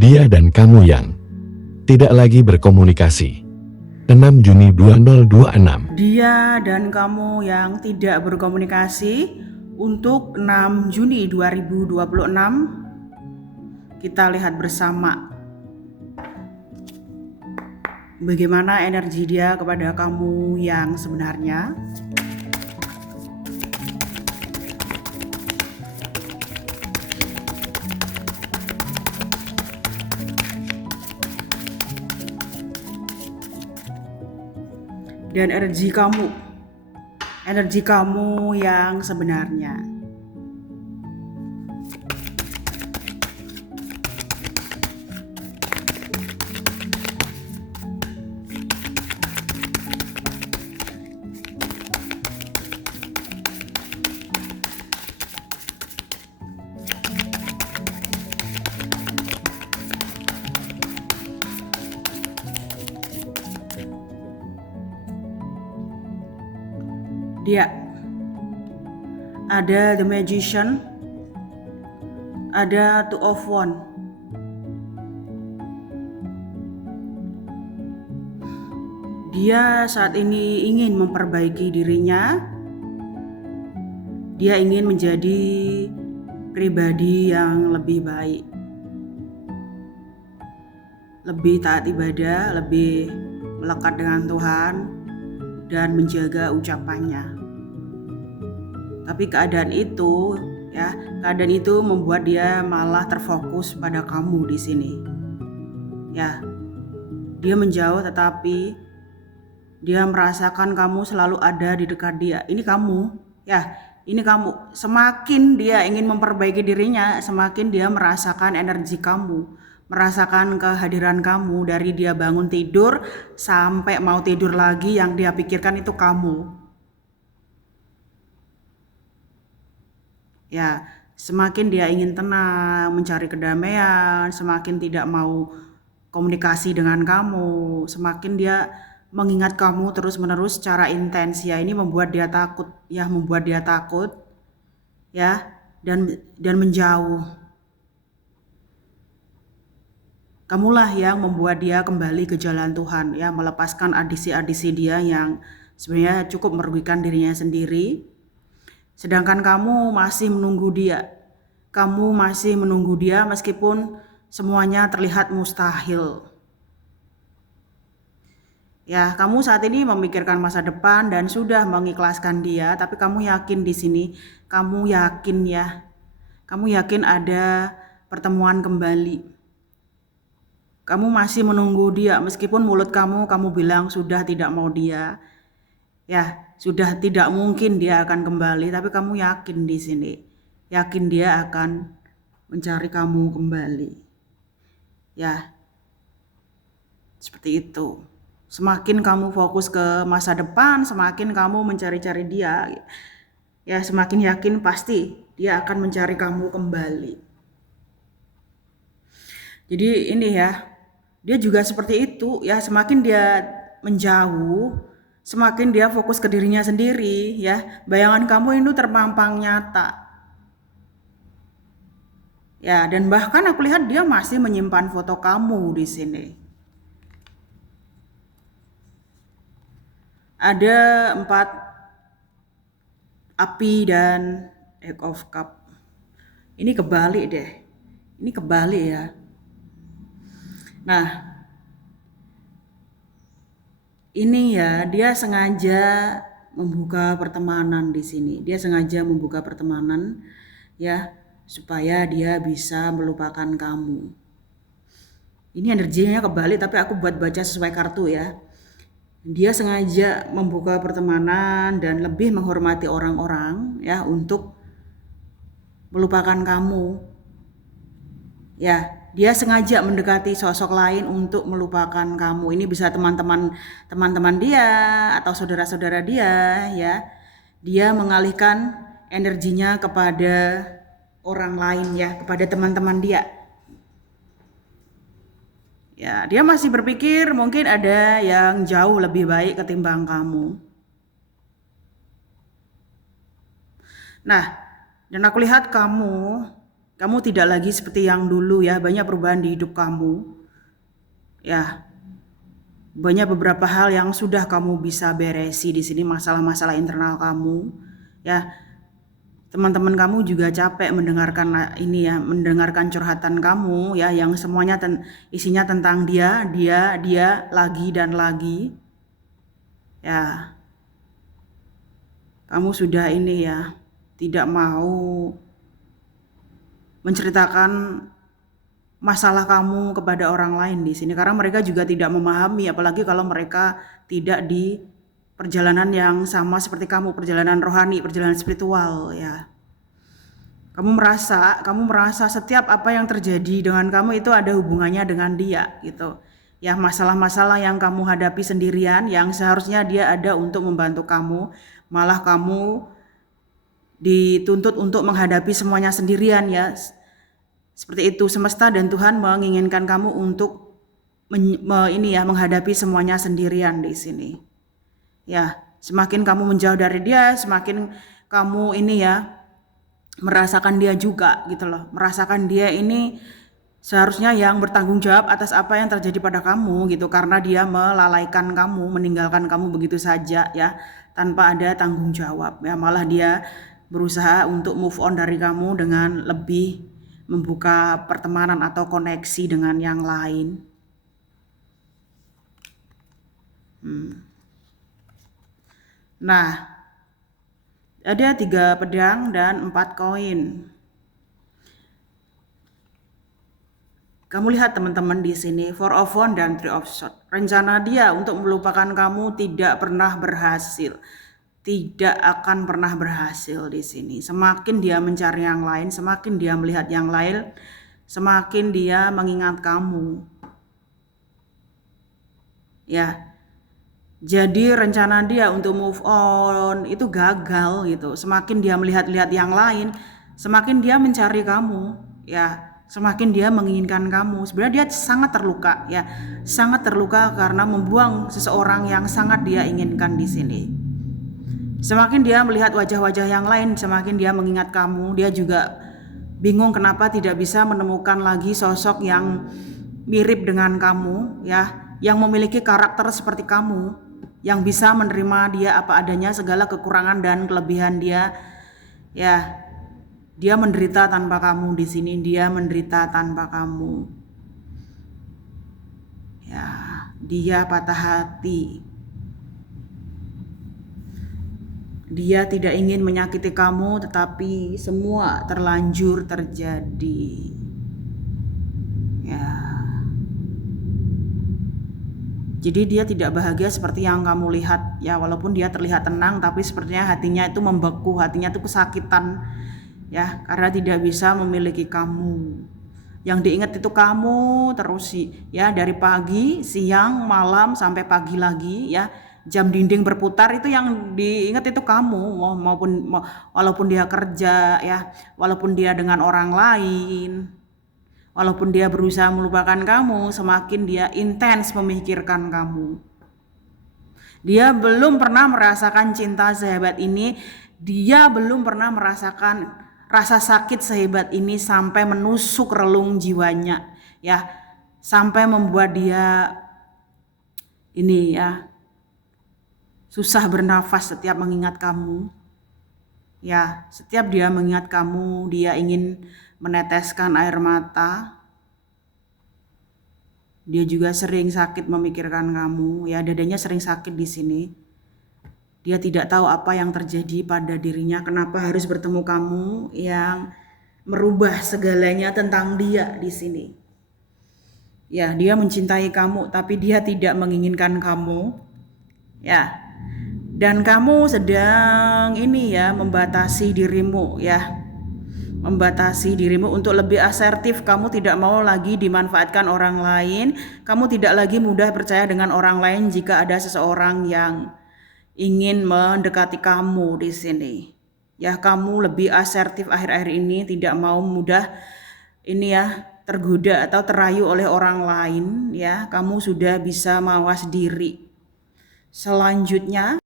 Dia dan kamu yang tidak lagi berkomunikasi. 6 Juni 2026. Dia dan kamu yang tidak berkomunikasi untuk 6 Juni 2026. Kita lihat bersama bagaimana energi dia kepada kamu yang sebenarnya. Dan energi kamu yang sebenarnya. Dia ada The Magician, ada Two of Wands. Dia saat ini ingin memperbaiki dirinya. Dia ingin menjadi pribadi yang lebih baik, lebih taat ibadah, lebih melekat dengan Tuhan, dan menjaga ucapannya. Tapi keadaan itu membuat dia malah terfokus pada kamu di sini. Ya, dia menjauh tetapi dia merasakan kamu selalu ada di dekat dia. Ini kamu. Semakin dia ingin memperbaiki dirinya, semakin dia merasakan energi kamu, merasakan kehadiran kamu dari dia bangun tidur sampai mau tidur lagi. Yang dia pikirkan itu kamu. Ya, semakin dia ingin tenang, mencari kedamaian, semakin tidak mau komunikasi dengan kamu, semakin dia mengingat kamu terus-menerus secara intens. Ya, ini membuat dia takut, dan menjauh. Kamulah yang membuat dia kembali ke jalan Tuhan, ya, melepaskan adiksi-adiksi dia yang sebenarnya cukup merugikan dirinya sendiri. Sedangkan kamu masih menunggu dia. Kamu masih menunggu dia meskipun semuanya terlihat mustahil. Ya, kamu saat ini memikirkan masa depan dan sudah mengikhlaskan dia, tapi kamu yakin di sini, kamu yakin ada pertemuan kembali. Kamu masih menunggu dia meskipun mulut kamu bilang sudah tidak mau dia. Ya, sudah tidak mungkin dia akan kembali, tapi kamu yakin di sini. Yakin dia akan mencari kamu kembali. Ya. Seperti itu. Semakin kamu fokus ke masa depan, semakin kamu mencari-cari dia. Ya, semakin yakin pasti dia akan mencari kamu kembali. Jadi ini ya, dia juga seperti itu ya, semakin dia menjauh, semakin dia fokus ke dirinya sendiri ya. Bayangan kamu itu terpampang nyata. Ya, dan bahkan aku lihat dia masih menyimpan foto kamu di sini. Ada 4 api dan Eight of Cup. Ini kebalik deh. Ini kebalik ya. Nah, ini ya, dia sengaja membuka pertemanan di sini. Dia sengaja membuka pertemanan ya, supaya dia bisa melupakan kamu. Ini energinya kebalik, tapi aku buat baca sesuai kartu ya. Dia sengaja membuka pertemanan dan lebih menghormati orang-orang ya untuk melupakan kamu. Ya, dia sengaja mendekati sosok lain untuk melupakan kamu. Ini bisa teman-teman dia atau saudara-saudara dia ya. Dia mengalihkan energinya kepada orang lain ya, kepada teman-teman dia. Ya, dia masih berpikir mungkin ada yang jauh lebih baik ketimbang kamu. Nah, dan aku lihat kamu Kamu tidak lagi seperti yang dulu ya, banyak perubahan di hidup kamu. Ya, banyak beberapa hal yang sudah kamu bisa beresi di sini, masalah-masalah internal kamu. Ya, teman-teman kamu juga capek mendengarkan ini ya, mendengarkan curhatan kamu ya, yang semuanya isinya tentang dia lagi dan lagi. Ya, kamu sudah ini ya, tidak mau menceritakan masalah kamu kepada orang lain di sini karena mereka juga tidak memahami, apalagi kalau mereka tidak di perjalanan yang sama seperti kamu, perjalanan rohani, perjalanan spiritual ya. Kamu merasa setiap apa yang terjadi dengan kamu itu ada hubungannya dengan dia gitu. Ya, masalah-masalah yang kamu hadapi sendirian yang seharusnya dia ada untuk membantu kamu, malah kamu dituntut untuk menghadapi semuanya sendirian ya. Seperti itu, semesta dan Tuhan menginginkan kamu untuk menghadapi semuanya sendirian di sini. Ya, semakin kamu menjauh dari dia, semakin kamu ini ya merasakan dia juga gitu loh. Merasakan dia ini seharusnya yang bertanggung jawab atas apa yang terjadi pada kamu gitu, karena dia melalaikan kamu, meninggalkan kamu begitu saja ya, tanpa ada tanggung jawab ya. Malah dia berusaha untuk move on dari kamu dengan lebih membuka pertemanan atau koneksi dengan yang lain. Nah, ada 3 pedang dan 4 koin. Kamu lihat teman-teman di sini, Four of Wands dan Three of Swords. Rencana dia untuk melupakan kamu tidak pernah berhasil. Tidak akan pernah berhasil di sini. Semakin dia mencari yang lain, semakin dia melihat yang lain, semakin dia mengingat kamu. Ya. Jadi rencana dia untuk move on itu gagal gitu. Semakin dia melihat-lihat yang lain, semakin dia mencari kamu, ya. Semakin dia menginginkan kamu. Sebenarnya dia sangat terluka, ya. Sangat terluka karena membuang seseorang yang sangat dia inginkan di sini. Semakin dia melihat wajah-wajah yang lain, semakin dia mengingat kamu. Dia juga bingung kenapa tidak bisa menemukan lagi sosok yang mirip dengan kamu, ya, yang memiliki karakter seperti kamu, yang bisa menerima dia apa adanya, segala kekurangan dan kelebihan dia. Ya, dia menderita tanpa kamu di sini. Dia menderita tanpa kamu. Ya, dia patah hati. Dia tidak ingin menyakiti kamu, tetapi semua terlanjur terjadi. Ya. Jadi dia tidak bahagia seperti yang kamu lihat. Ya, walaupun dia terlihat tenang, tapi sepertinya hatinya itu membeku, hatinya itu kesakitan. Ya, karena tidak bisa memiliki kamu. Yang diingat itu kamu terus ya, dari pagi, siang, malam sampai pagi lagi ya. Jam dinding berputar itu yang diingat itu kamu, walaupun dia kerja ya, walaupun dia dengan orang lain, walaupun dia berusaha melupakan kamu, semakin dia intens memikirkan kamu. Dia belum pernah merasakan cinta sehebat ini, dia belum pernah merasakan rasa sakit sehebat ini sampai menusuk relung jiwanya ya, sampai membuat dia ini ya susah bernafas setiap mengingat kamu. Ya, setiap dia mengingat kamu, dia ingin meneteskan air mata. Dia juga sering sakit memikirkan kamu. Ya, dadanya sering sakit di sini. Dia tidak tahu apa yang terjadi pada dirinya, kenapa harus bertemu kamu yang merubah segalanya tentang dia di sini. Ya, dia mencintai kamu, tapi dia tidak menginginkan kamu. Ya. Dan kamu sedang ini ya, membatasi dirimu ya. Membatasi dirimu untuk lebih asertif. Kamu tidak mau lagi dimanfaatkan orang lain. Kamu tidak lagi mudah percaya dengan orang lain jika ada seseorang yang ingin mendekati kamu di sini. Ya, kamu lebih asertif akhir-akhir ini, tidak mau mudah ini ya tergoda atau terayu oleh orang lain ya. Kamu sudah bisa mawas diri. Selanjutnya